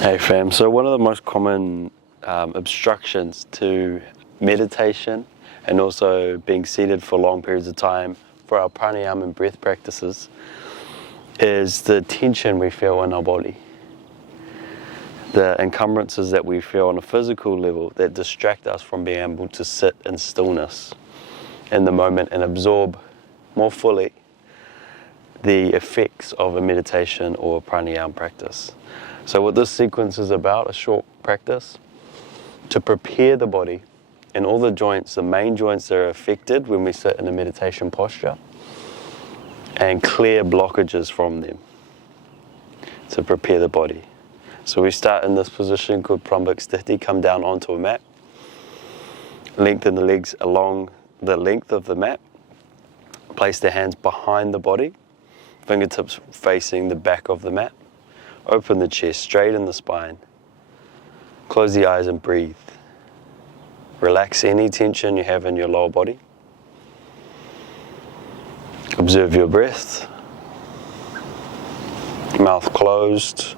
Hey fam, so one of the most common obstructions to meditation and also being seated for long periods of time for our pranayama and breath practices is the tension we feel in our body. The encumbrances that we feel on a physical level that distract us from being able to sit in stillness in the moment and absorb more fully the effects of a meditation or a pranayama practice. So what this sequence is about, a short practice, to prepare the body and all the joints, the main joints that are affected when we sit in a meditation posture, and clear blockages from them to prepare the body. So we start in this position called Prambhak Sthiti, come down onto a mat, lengthen the legs along the length of the mat, place the hands behind the body, fingertips facing the back of the mat, open the chest, straighten the spine, close the eyes and breathe. Relax any tension you have in your lower body. Observe your breath. Mouth closed.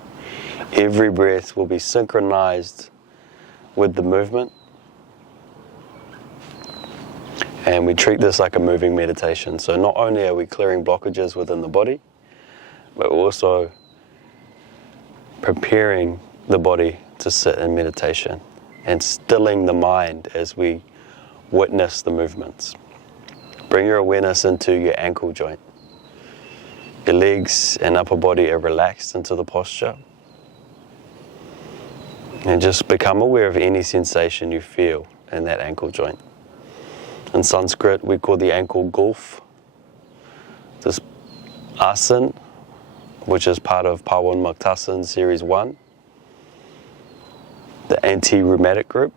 Every breath will be synchronized with the movement. And we treat this like a moving meditation. So not only are we clearing blockages within the body, but also preparing the body to sit in meditation and stilling the mind as we witness the movements. Bring your awareness into your ankle joint. Your legs and upper body are relaxed into the posture. And just become aware of any sensation you feel in that ankle joint. In Sanskrit, we call the ankle Goolf. This asana, which is part of Pawanmuktasana Series 1, the anti-rheumatic group.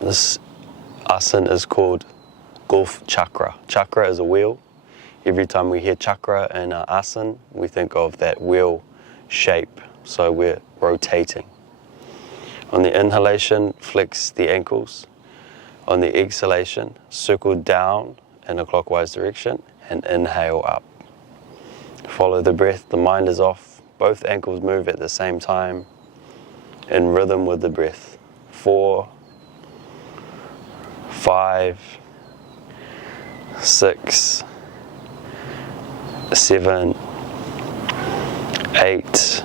This asana is called Goolf Chakra. Chakra is a wheel. Every time we hear chakra in our asana, we think of that wheel shape, so we're rotating. On the inhalation, flex the ankles. On the exhalation, circle down in a clockwise direction and inhale up. Follow the breath, the mind is off. Both ankles move at the same time in rhythm with the breath. 4, 5, 6, 7, 8,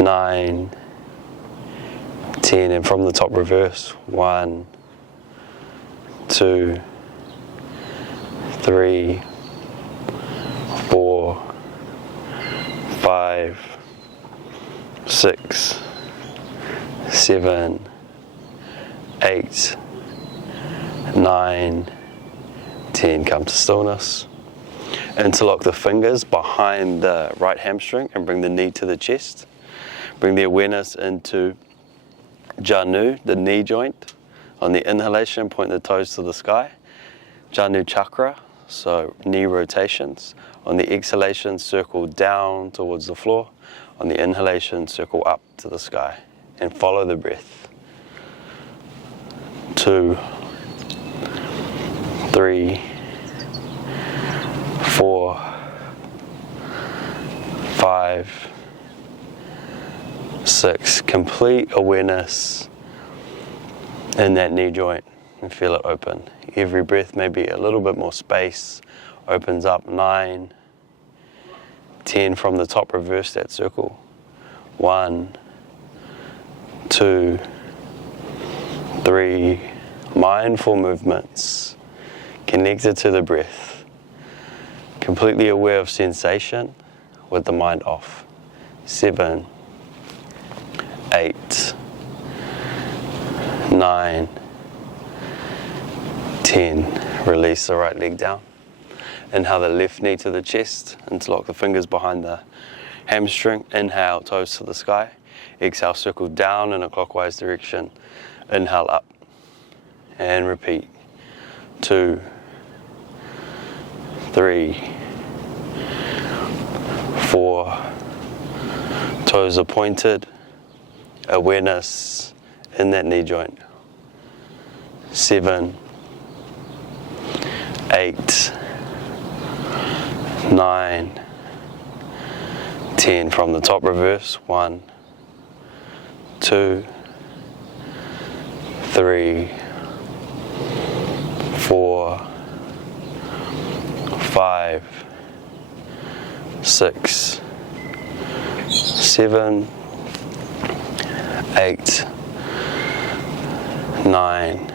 9, 10, and from the top reverse. 1, 2, 3, 4, 5, 6, 7, 8, 9, 10. Come to stillness. Interlock the fingers behind the right hamstring and bring the knee to the chest. Bring the awareness into Janu, the knee joint. On the inhalation, point the toes to the sky. Janu Chakra, so knee rotations. On the exhalation, circle down towards the floor. On the inhalation, circle up to the sky. And follow the breath. 2, 3, 4, 5, 6. Complete awareness in that knee joint and feel it open. Every breath may be a little bit more space. Opens up. 9, 10. From the top, reverse that circle. 1, 2, 3. Mindful movements connected to the breath. Completely aware of sensation with the mind off. 7, 8, 9, 10. Release the right leg down. Inhale the left knee to the chest. Interlock the fingers behind the hamstring. Inhale, toes to the sky. Exhale, circle down in a clockwise direction. Inhale up. And repeat. 2, 3, 4. Toes are pointed. Awareness in that knee joint. 7, 8, 9, 10 from the top, reverse. 1, 2, 3, 4, 5, 6, 7, 8, 9,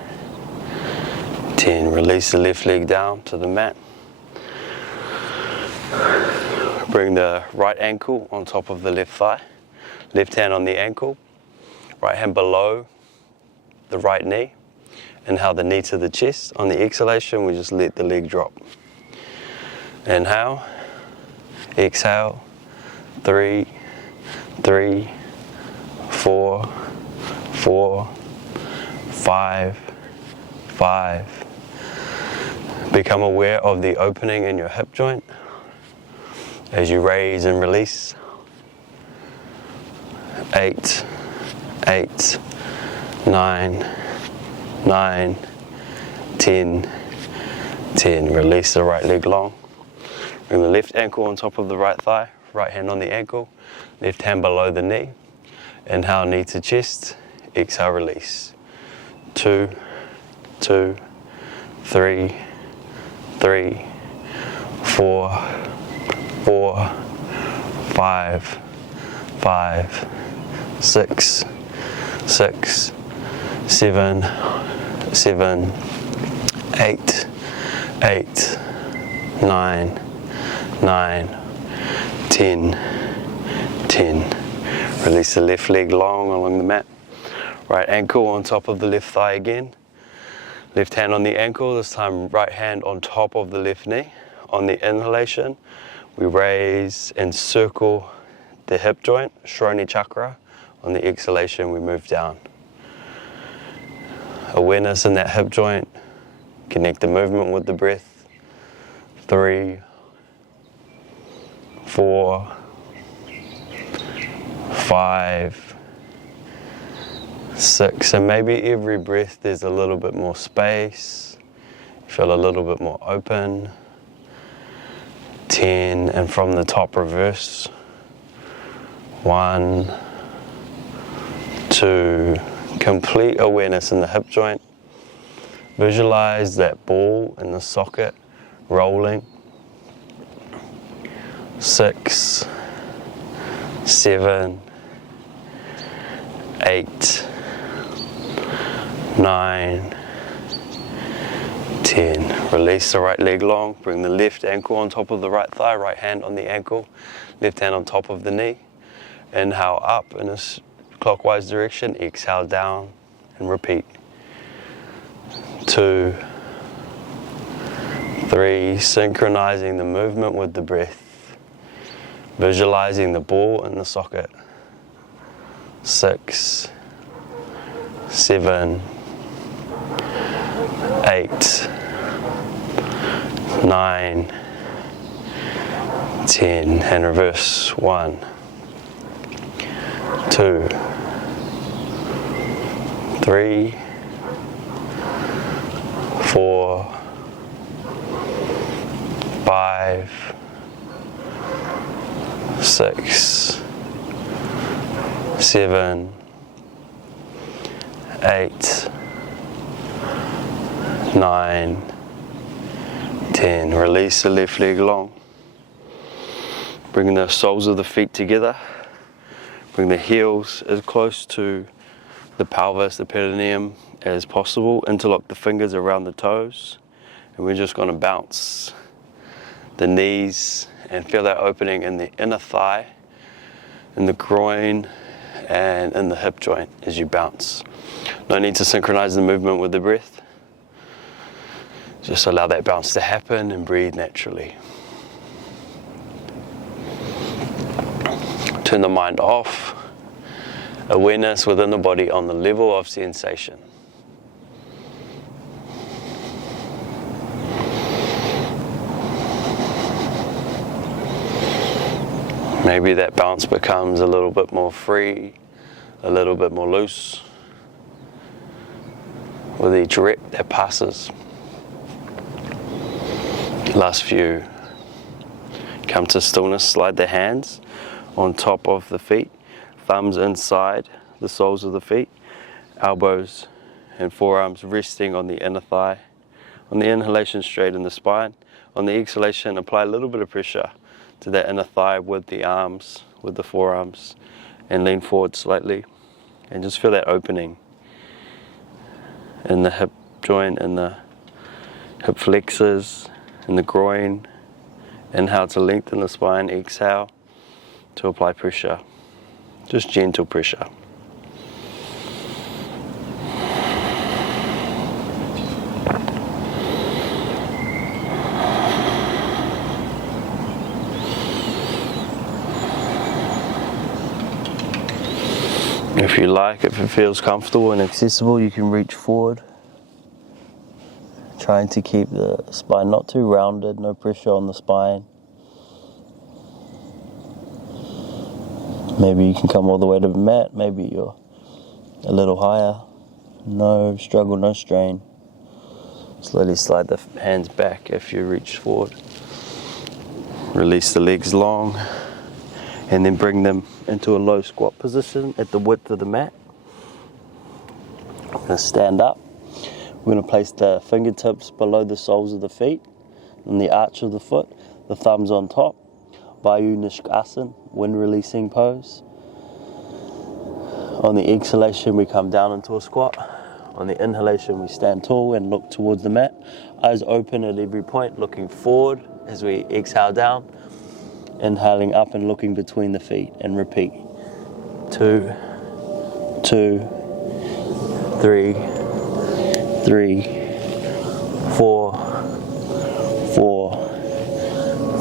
10. Release the left leg down to the mat. Bring the right ankle on top of the left thigh. Left hand on the ankle. Right hand below the right knee. Inhale the knee to the chest. On the exhalation, we just let the leg drop. Inhale. Exhale. 3, 3, 4, 4, 5, 5. Become aware of the opening in your hip joint as you raise and release. 8, 8, 9, 9, 10, 10. Release the right leg long. Bring the left ankle on top of the right thigh, right hand on the ankle, left hand below the knee. Inhale, knee to chest. Exhale, release. 2, 2, 3, 3, 4, 4, 5, 5, 6, 6, 7, 7, 8, 8, 9, 9, 10, 10. Release the left leg long along the mat. Right ankle on top of the left thigh again. Left hand on the ankle, this time right hand on top of the left knee. On the inhalation, we raise and circle the hip joint, Shroni Chakra. On the exhalation, we move down. Awareness in that hip joint. Connect the movement with the breath. 3, 4, 5, 6, and maybe every breath there's a little bit more space. You feel a little bit more open. 10, and from the top, reverse. 1, 2, complete awareness in the hip joint. Visualize that ball in the socket rolling. 6, 7, 8, 9, 10. Release the right leg long. Bring the left ankle on top of the right thigh, right hand on the ankle, left hand on top of the knee. Inhale up in a clockwise direction, exhale down and repeat. 2, 3, synchronizing the movement with the breath. Visualizing the ball in the socket. 6, 7, 8, 9, 10, and reverse. 1, 2, 3, 4, 5, 6, 7, 8, 9, 10. Release the left leg long. Bring the soles of the feet together. Bring the heels as close to the pelvis, the perineum, as possible. Interlock the fingers around the toes. And we're just going to bounce the knees and feel that opening in the inner thigh, in the groin, and in the hip joint as you bounce. No need to synchronize the movement with the breath. Just allow that bounce to happen and breathe naturally. Turn the mind off. Awareness within the body on the level of sensation. Maybe that bounce becomes a little bit more free, a little bit more loose with each rep that passes. Last few. Come to stillness, slide the hands on top of the feet, thumbs inside the soles of the feet, elbows and forearms resting on the inner thigh. On the inhalation, straighten the spine. On the exhalation, apply a little bit of pressure to that inner thigh with the arms, with the forearms, and lean forward slightly. And just feel that opening in the hip joint, in the hip flexors, in the groin. Inhale to lengthen the spine, exhale to apply pressure, just gentle pressure. If you like, if it feels comfortable and accessible, you can reach forward, trying to keep the spine not too rounded, no pressure on the spine. Maybe you can come all the way to the mat, maybe you're a little higher. No struggle, no strain. Slowly slide the hands back if you reach forward. Release the legs long, and then bring them into a low squat position at the width of the mat. I'm going to stand up. We're going to place the fingertips below the soles of the feet and the arch of the foot, the thumbs on top. Vayu Nishakasana, wind releasing pose. On the exhalation, we come down into a squat. On the inhalation, we stand tall and look towards the mat. Eyes open at every point, looking forward as we exhale down. Inhaling up and looking between the feet, and repeat. 2, 2, 3, 3, 4, 4,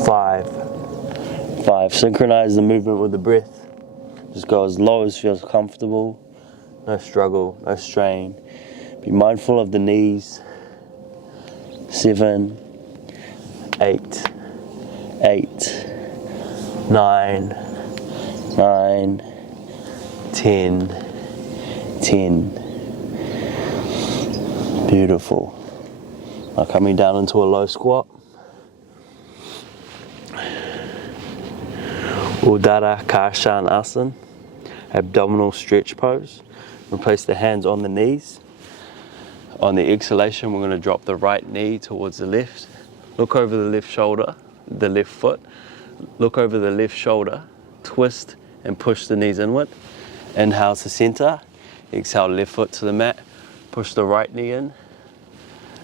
5. Synchronize the movement with the breath. Just go as low as feels comfortable. No struggle, no strain. Be mindful of the knees. 7, 8, 9, 10. Beautiful. Now coming down into a low squat. Udarakarshanasana, Abdominal Stretch Pose. We'll place the hands on the knees. On the exhalation, we're going to drop the right knee towards the left. Look over the left shoulder, the left foot. Look over the left shoulder, twist and push the knees inward. Inhale to center, exhale left foot to the mat, push the right knee in,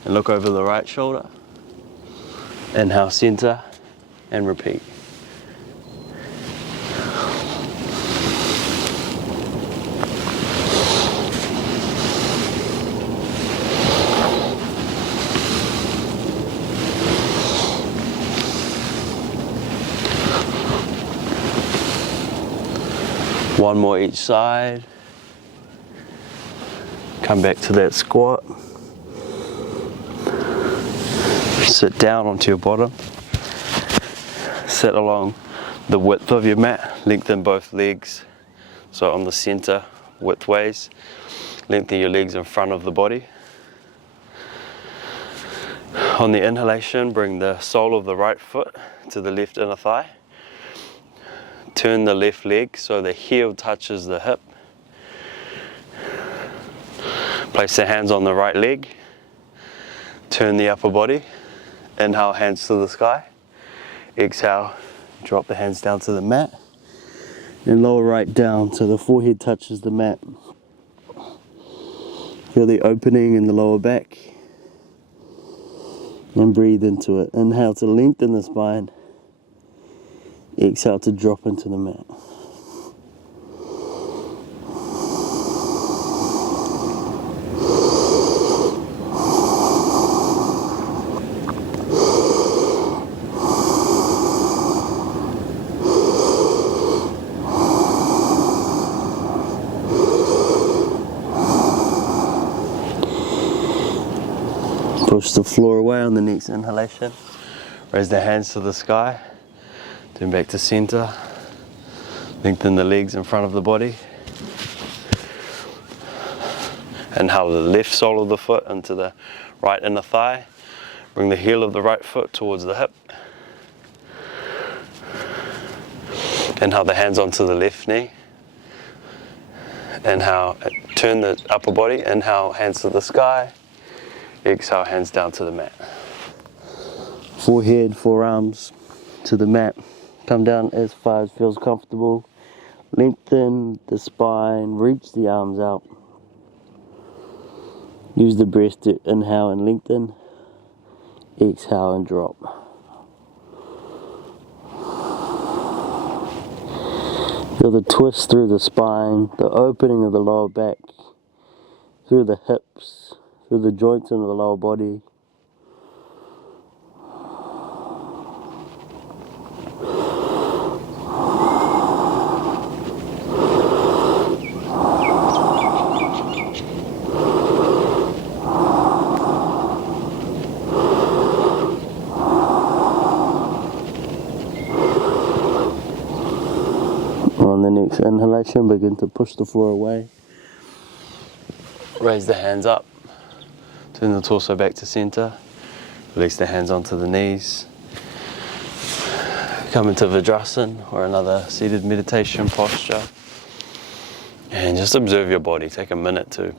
and look over the right shoulder. Inhale, center, and repeat. One more each side. Come back to that squat. Sit down onto your bottom. Sit along the width of your mat. Lengthen both legs. So on the center, widthways. Lengthen your legs in front of the body. On the inhalation, bring the sole of the right foot to the left inner thigh. Turn the left leg so the heel touches the hip. Place the hands on the right leg. Turn the upper body. Inhale, hands to the sky. Exhale, drop the hands down to the mat. And lower right down so the forehead touches the mat. Feel the opening in the lower back. And breathe into it. Inhale to lengthen the spine. Exhale to drop into the mat. Push the floor away on the next inhalation. Raise the hands to the sky. Turn back to center. Lengthen the legs in front of the body. Inhale the left sole of the foot into the right inner thigh. Bring the heel of the right foot towards the hip. Inhale the hands onto the left knee. Inhale, turn the upper body. Inhale, hands to the sky. Exhale, hands down to the mat. Forehead, forearms to the mat. Come down as far as feels comfortable. Lengthen the spine, reach the arms out. Use the breath to inhale and lengthen. Exhale and drop. Feel the twist through the spine, the opening of the lower back, through the hips, through the joints in the lower body. On the next inhalation, begin to push the floor away. Raise the hands up. Turn the torso back to center. Release the hands onto the knees. Come into Vajrasana or another seated meditation posture. And just observe your body. Take a minute to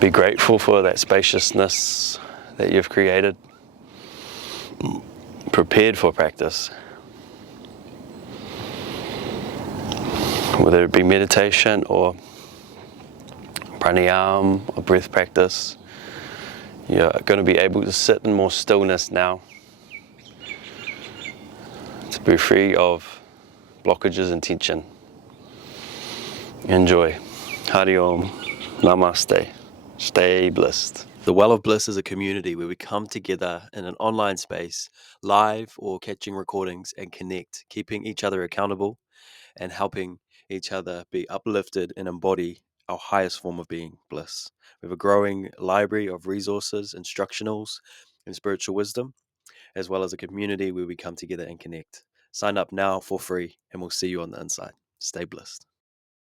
be grateful for that spaciousness that you've created. Prepared for practice. Whether it be meditation or pranayama or breath practice, you're going to be able to sit in more stillness now, to be free of blockages and tension. Enjoy. Hari Om. Namaste. Stay blissed. The Well of Bliss is a community where we come together in an online space, live or catching recordings, and connect, keeping each other accountable and helping each other be uplifted and embody our highest form of being, bliss. We have a growing library of resources, instructionals, and spiritual wisdom, as well as a community where we come together and connect. Sign up now for free, and we'll see you on the inside. Stay blissed.